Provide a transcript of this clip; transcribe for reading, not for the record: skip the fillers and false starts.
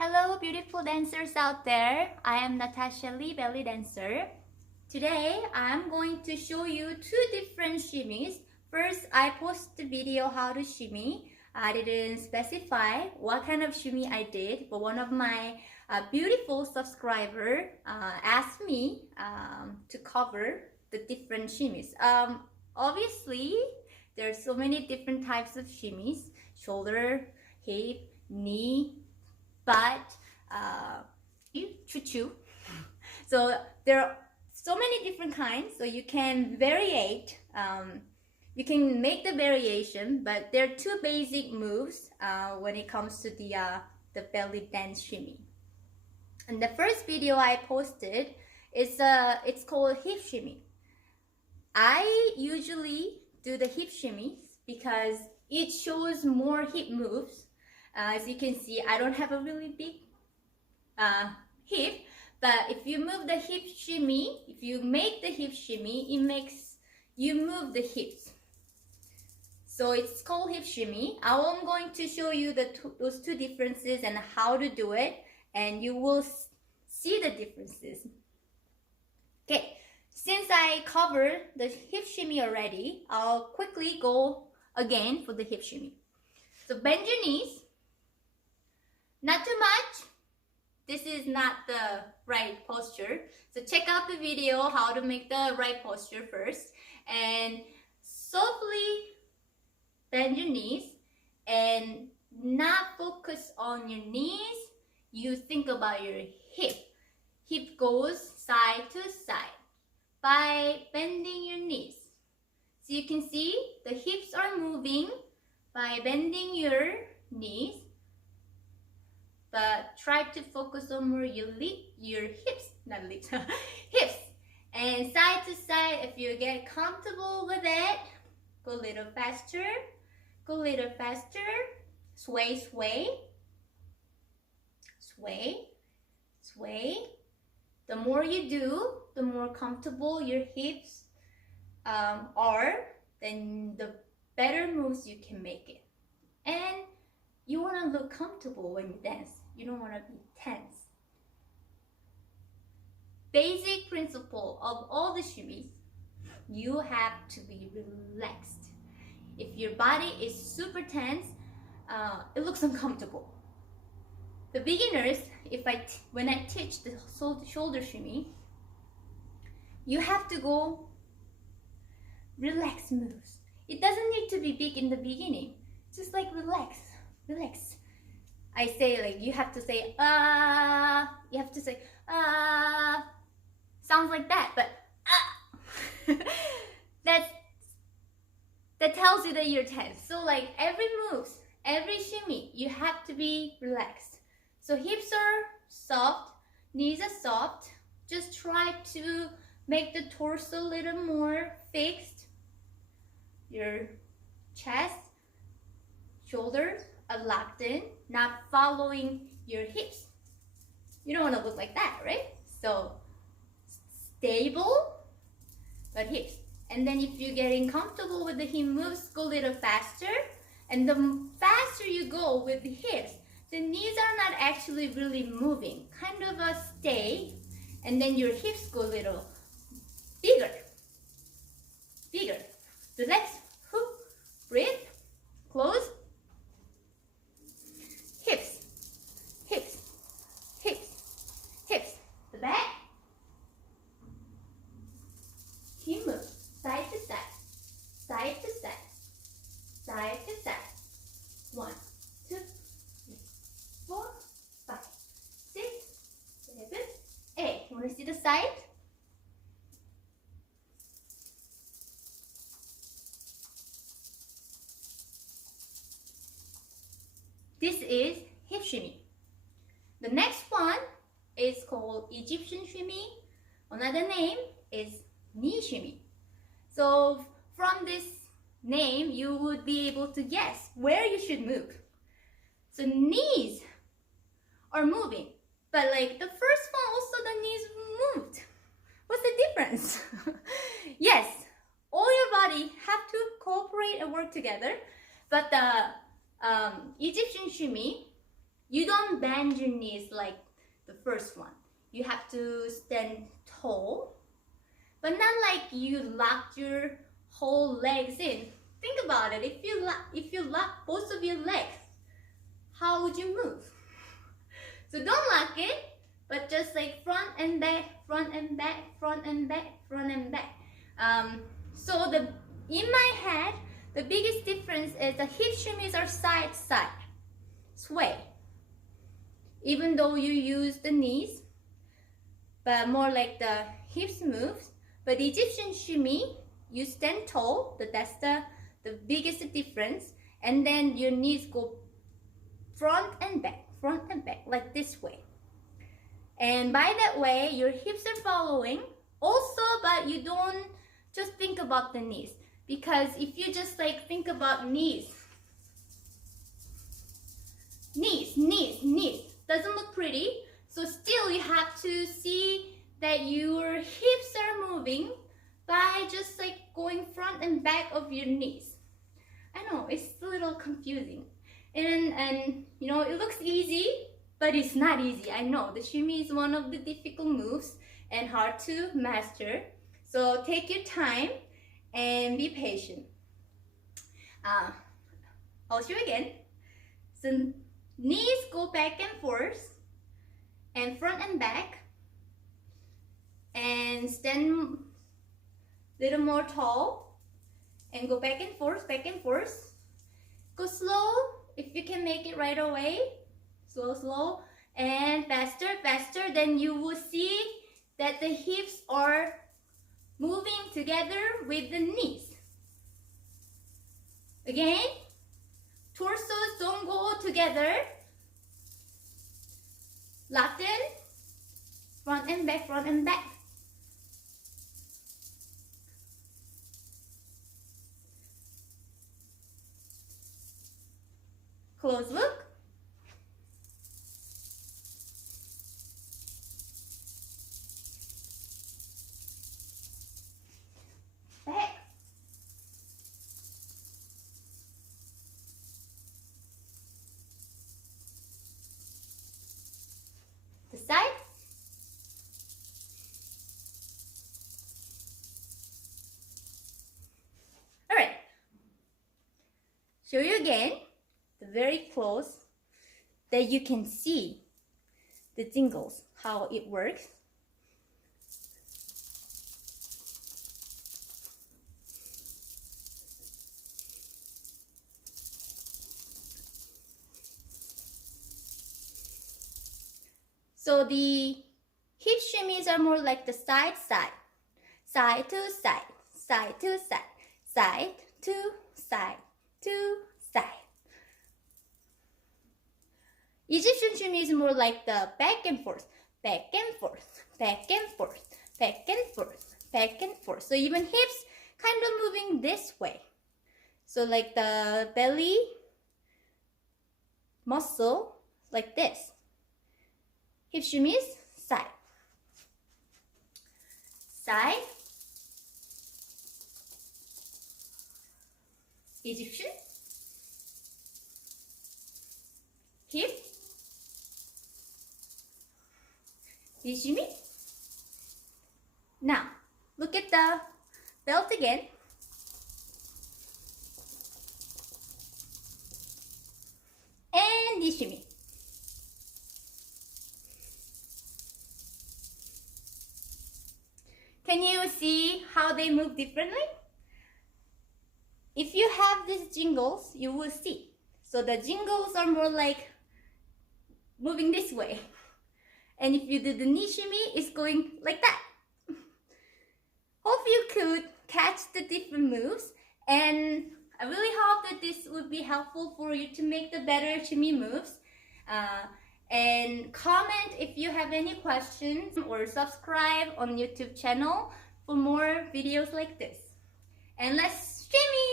Hello beautiful dancers out there, I am Natasha Lee Bellydancer. Today I'm going to show you two different shimmies. First, I posted the video how to shimmy. I didn't specify what kind of shimmy I did, but one of my beautiful subscriber asked me to cover the different shimmies. Obviously, there are so many different types of shimmies: shoulder, hip, knee, but choo-choo. So there are so many different kinds, so you can variate. You can make the variation, but there are two basic moves when it comes to the belly dance shimmy. And the first video I posted is it's called hip shimmy. I usually do the hip shimmies because it shows more hip moves. As you can see, I don't have a really big hip, but if you move the hip shimmy, if you make the hip shimmy, it makes you move the hips. So it's called hip shimmy. I'm going to show you those two differences and how to do it, and you will see the differences. Okay, since I covered the hip shimmy already, I'll quickly go again for the hip shimmy. So bend your knees. Not too much. This is not the right posture. So check out the video how to make the right posture first. And softly bend your knees and not focus on your knees. You think about your hip. Hip goes side to side by bending your knees. So you can see the hips are moving by bending your knees. But try to focus on more your hips, not lips, hips. And side to side, if you get comfortable with it, go a little faster, go a little faster. Sway, sway, sway, sway. The more you do, the more comfortable your hips are, then the better moves you can make it. And you want to look comfortable when you dance. You don't want to be tense. Basic principle of all the shimmies, you have to be relaxed. If your body is super tense, it looks uncomfortable. The beginners, when I teach the shoulder shimmy, you have to go relax moves. It doesn't need to be big in the beginning. Just like relax. Relax. I say like you have to say you have to say sounds like that, but that tells you that you're tense. So like every moves, every shimmy, you have to be relaxed. So hips are soft, knees are soft. Just try to make the torso a little more fixed. Your chest, shoulders are locked in, not following your hips. You don't want to look like that, right? So stable, but hips. And then if you're getting comfortable with the hip moves, go a little faster. And the faster you go with the hips, the knees are not actually really moving. Kind of a stay. And then your hips go a little bigger. Bigger. Relax. Breathe. Close. Hips, hips, hips, hips. The back. Hip move. Side to side. Side to side. Side to side. 1, 2, 3, 4, 5, 6, 7, 8. You want to see the side? This is hip shimmy. The next one is called Egyptian shimmy. Another name is knee shimmy. So from this name, you would be able to guess where you should move. So knees are moving, but like the first one also the knees moved. What's the difference? Yes, all your body have to cooperate and work together, but the Egyptian shimmy, you don't bend your knees like the first one. You have to stand tall, but not like you lock your whole legs in. Think about it. If you lock both of your legs, how would you move? So don't lock it, but just like front and back, front and back, front and back, front and back. So in my head, the biggest difference is the hip shimmies are side sway. Even though you use the knees, but more like the hips moves. But the Egyptian shimmy, you stand tall, that's the biggest difference. And then your knees go front and back, like this way. And by that way, your hips are following. Also, but you don't just think about the knees. Because if you just like think about knees, doesn't look pretty. So still you have to see that your hips are moving by just like going front and back of your knees. I know, it's a little confusing. And you know, it looks easy, but it's not easy. I know, the shimmy is one of the difficult moves and hard to master. So take your time and be patient. I'll show you again. So knees go back and forth, and front and back, and stand a little more tall, and go back and forth, Go slow if you can make it right away. Slow, and faster. Then you will see that the hips are moving together with the knees. Again, torsos don't go together. Locked in, front and back. Close look. Back. The side. All right. Show you again, very close, that you can see the jingles, how it works. So the hip shimmies are more like the side to side, side to side, side to side. Egyptian shimmy is more like the back and forth. So even hips kind of moving this way. So like the belly muscle, like this. Hip shimmies, side. Egyptian. Hip. Shimmy. Now, look at the belt again. And the shimmy. Can you see how they move differently? If you have these jingles, you will see. So the jingles are more like moving this way. And if you do the knee shimmy, it's going like that. Hope you could catch the different moves. And I really hope that this would be helpful for you to make the better shimmy moves. And comment if you have any questions, or subscribe on YouTube channel for more videos like this. And let's shimmy!